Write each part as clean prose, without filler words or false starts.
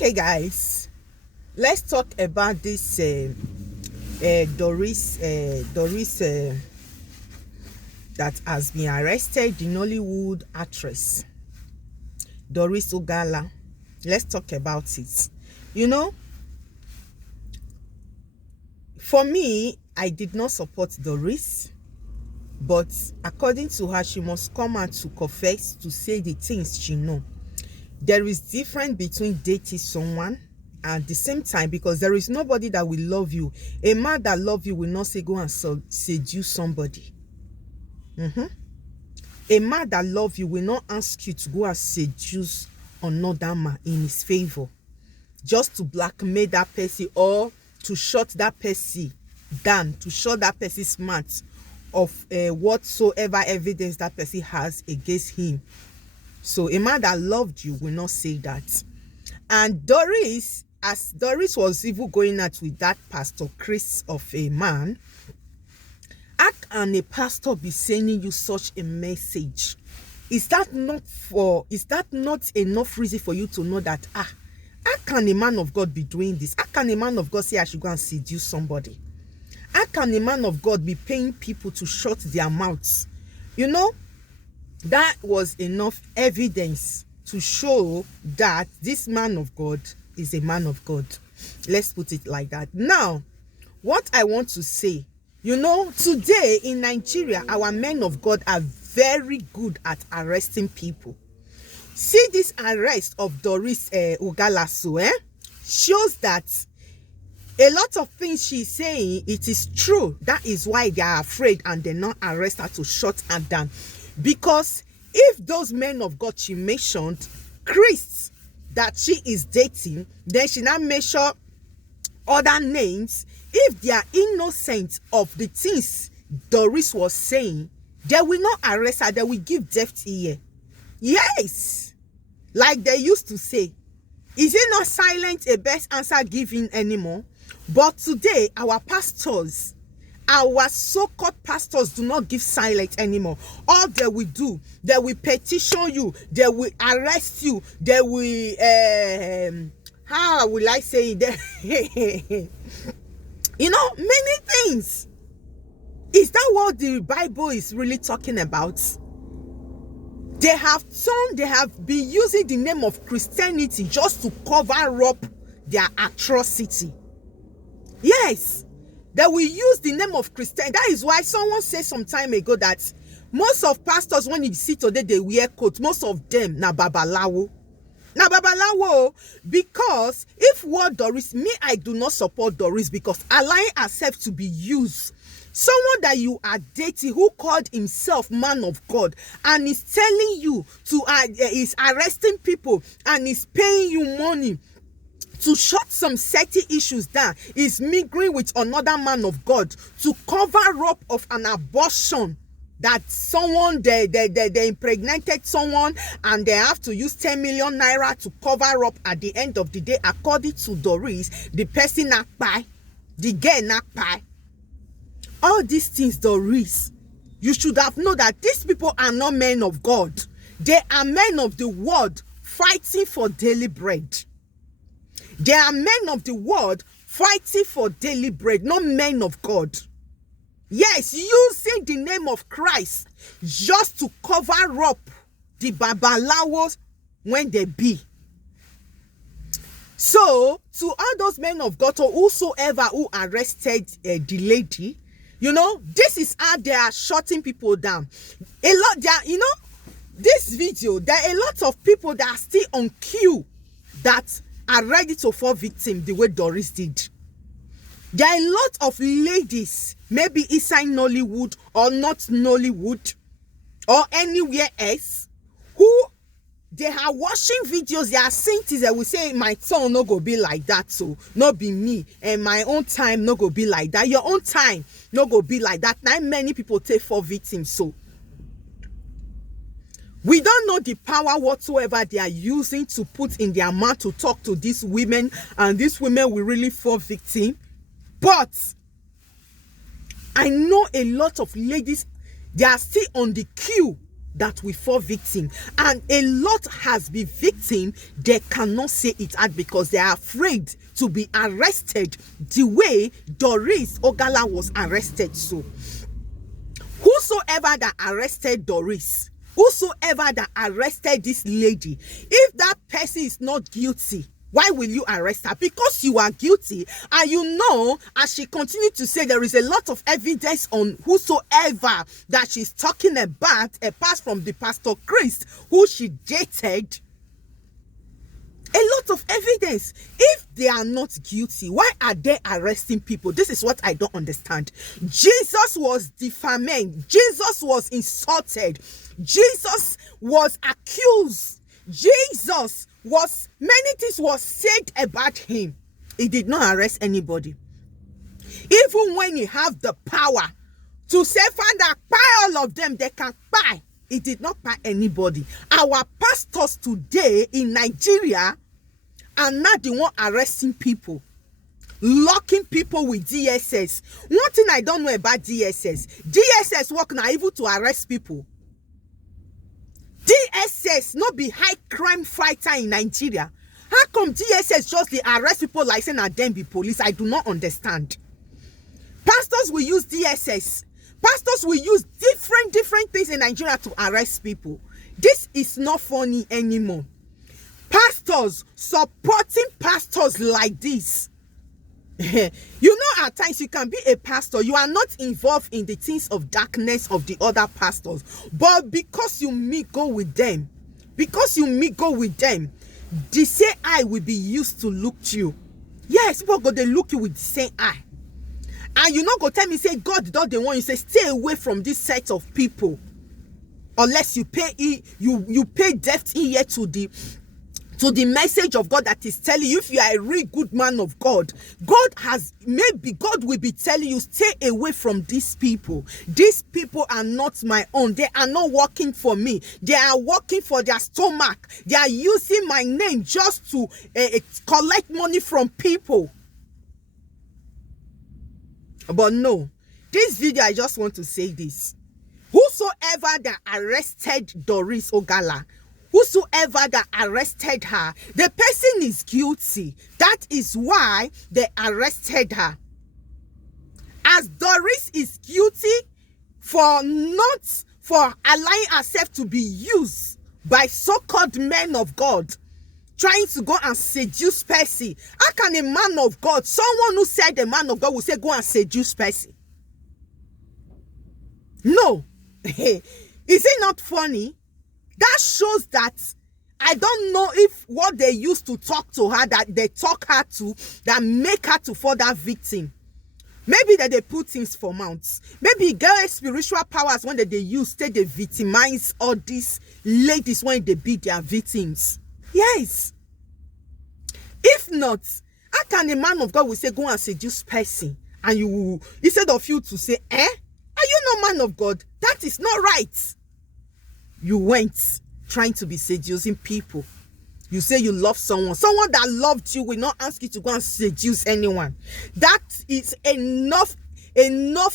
Okay, guys, let's talk about this Doris that has been arrested, the Nollywood actress Doris Ogala. Let's talk about it. For me, I did not support Doris, but according to her, she must come out to confess, to say the things she know. There is difference between dating someone and at the same time, because there is nobody that will love you. A man that love you will not say go and seduce somebody. A man that love you will not ask you to go and seduce another man in his favor, just to blackmail that person or to shut that person down, to shut that person's mouth of whatsoever evidence that person has against him. So a man that loved you will not say that. And Doris, as Doris was even going out with that Pastor Chris of a man, how can a pastor be sending you such a message? Is that not enough reason for you to know that how can a man of God be doing this? How can a man of God say I should go and seduce somebody? How can a man of God be paying people to shut their mouths? That was enough evidence to show that this man of God is a man of God. Let's put it like that. Now, what I want to say, today in Nigeria, our men of God are very good at arresting people. See this arrest of Doris Ogala shows that a lot of things she's saying, it is true. That is why they are afraid and they're not arrest her, to shut her down. Because if those men of God she mentioned, Chris, that she is dating, then she now mention other names. If they are innocent of the things Doris was saying, they will not arrest her. They will give death ear. Yes, like they used to say. Is it not silent a best answer given anymore? But today, our pastors, our so-called pastors, do not give silence anymore. All they will do, they will petition you, they will arrest you, they will how will I say it? Many things. Is that what the Bible is really talking about? They have been using the name of Christianity just to cover up their atrocity. Yes, they will use the name of Christianity. That is why someone said some time ago that most of pastors, when you see today, they wear coats. Most of them na babalawo. Na babalawo. Because if what Doris, me, I do not support Doris, because allowing herself to be used. Someone that you are dating who called himself man of God and is telling you to is arresting people and is paying you money to shut some certain issues down, is mingling with another man of God to cover up of an abortion that someone they impregnated someone and they have to use 10 million naira to cover up. At the end of the day, according to Doris, the person not buy, the girl not buy. All these things, Doris, you should have known that these people are not men of God. They are men of the world fighting for daily bread. They are men of the world fighting for daily bread, not men of God. Yes, using the name of Christ just to cover up the babalawos when they be. So, to all those men of God or whosoever who arrested the lady, this is how they are shutting people down. A lot, this video, there are a lot of people that are still on queue that are ready to fall victim the way Doris did. There are a lot of ladies, maybe inside Nollywood or not Nollywood or anywhere else, who they are watching videos, they are saying things that will say, my son no go be like that, so not be me, and my own time no go be like that, your own time no go be like that. Now many people take for victims. So we don't know the power whatsoever they are using to put in their mouth to talk to these women, and these women will really fall victim. But I know a lot of ladies, they are still on the queue that we fall victim, and a lot has been victim. They cannot say it out because they are afraid to be arrested the way Doris Ogala was arrested. So whosoever that arrested Doris, whosoever that arrested this lady, if that person is not guilty, why will you arrest her? Because you are guilty. And you know, as she continued to say, there is a lot of evidence on whosoever that she's talking about, apart from the Pastor Chris, who she dated. A lot of evidence. If they are not guilty, why are they arresting people? This is what I don't understand. Jesus was defamed. Jesus was insulted. Jesus was accused. Jesus was, many things was said about him. He did not arrest anybody. Even when he have the power to say, Father, buy all of them, they can buy. He did not buy anybody. Our pastors today in Nigeria are not the one arresting people, locking people with DSS. One thing I don't know about DSS work now even to arrest people. DSS not be high crime fighter in Nigeria. How come DSS just they arrest people like saying that them be police? I do not understand. Pastors will use DSS. Pastors will use different things in Nigeria to arrest people. This is not funny anymore. Pastors supporting pastors like this. You know, at times you can be a pastor, you are not involved in the things of darkness of the other pastors, but because you mingle with them, the same eye will be used to look to you. Yes, people go they look you with the same eye, and you not go tell me say God don't they want you say stay away from this set of people, unless you pay you pay deaf ear to the message of God that is telling you. If you are a real good man of God, God will be telling you, stay away from these people. These people are not my own. They are not working for me. They are working for their stomach. They are using my name just to collect money from people. But no, this video, I just want to say this. Whosoever that arrested Doris Ogala, whosoever that arrested her, the person is guilty. That is why they arrested her. As Doris is guilty for allowing herself to be used by so-called men of God, trying to go and seduce Percy. How can a man of God, someone who said a man of God, will say go and seduce Percy? No. Is it not funny? That shows that I don't know if what they used to talk to her, that they talk her to, that make her to fall that victim. Maybe that they put things for mounts. Maybe girl spiritual powers when they use, they victimize all these ladies when they be their victims. Yes. If not, how can a man of God will say go and seduce person, and you will, instead of you to say, are you not man of God? That is not right. You went trying to be seducing people. You say you love someone. Someone that loved you will not ask you to go and seduce anyone. That is enough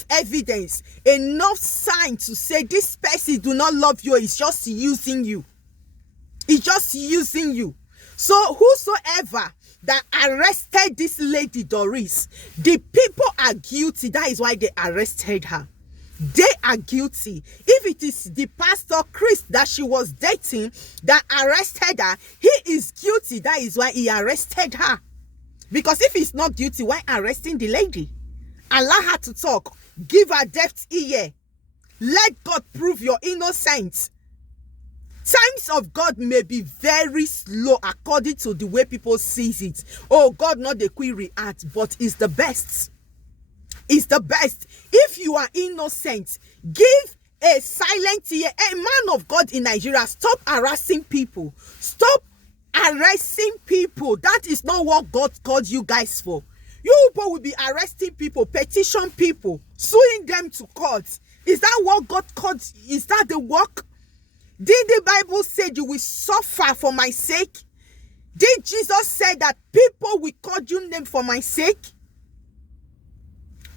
evidence, enough sign to say this person do not love you. It's just using you. It's just using you. So whosoever that arrested this lady Doris, the people are guilty. That is why they arrested her. They are guilty. If it is the Pastor Chris that she was dating that arrested her, he is guilty. That is why he arrested her. Because if he's not guilty, why arresting the lady? Allow her to talk. Give her deaf ear. Let God prove your innocence. Times of God may be very slow according to the way people sees it. Oh, God not the quick react, but it's the best. It's the best. If you are innocent, give a silent ear. A man of God in Nigeria, stop harassing people. Stop arresting people. That is not what God called you guys for. You people will be arresting people, petition people, suing them to court. Is that what God called? Is that the work? Did the Bible say you will suffer for my sake? Did Jesus say that people will call you name for my sake?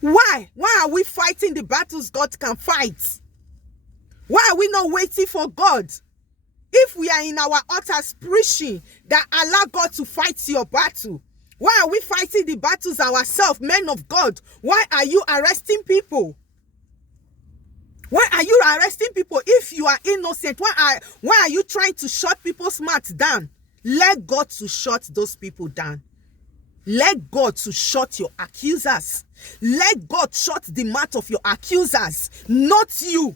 Why? Why are we fighting the battles God can fight? Why are we not waiting for God? If we are in our altars preaching that allow God to fight your battle, why are we fighting the battles ourselves, men of God? Why are you arresting people? Why are you arresting people if you are innocent? Why are you trying to shut people's mouths down? Let God to shut those people down. Let God to shut your accusers. Let God shut the mouth of your accusers, not you.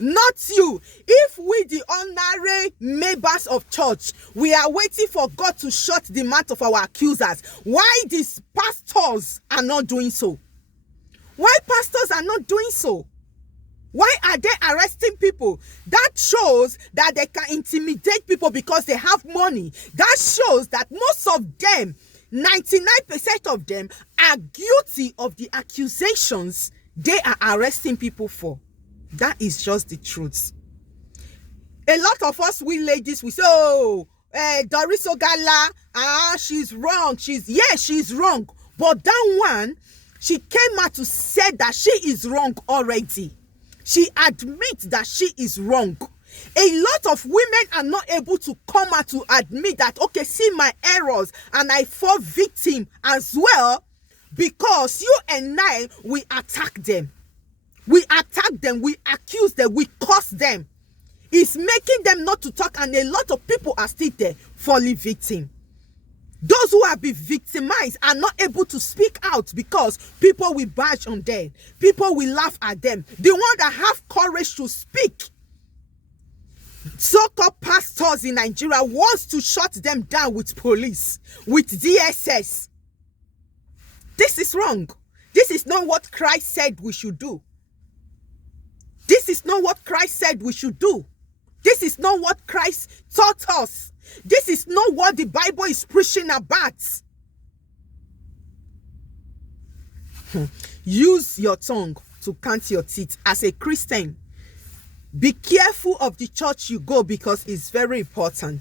Not you. If we, the ordinary members of church, we are waiting for God to shut the mouth of our accusers, why these pastors are not doing so? Why pastors are not doing so? Why are they arresting people? That shows that they can intimidate people because they have money. That shows that most of them, 99% of them, are guilty of the accusations they are arresting people for. That is just the truth. A lot of us, we ladies, we say, oh, Doris Ogala, she's wrong. She's wrong. But that one, she came out to say that she is wrong already. She admits that she is wrong. A lot of women are not able to come out to admit that, okay, see my errors and I fall victim as well, because you and I, we attack them. We attack them, we accuse them, we curse them. It's making them not to talk, and a lot of people are still there falling victim. Those who have been victimized are not able to speak out because people will bash on them. People will laugh at them. The ones that have courage to speak, so-called pastors in Nigeria, wants to shut them down with police, with DSS. This is wrong. This is not what Christ said we should do. This is not what Christ said we should do. This is not what Christ taught us. This is not what the Bible is preaching about. Use your tongue to count your teeth. As a Christian, be careful of the church you go because it's very important.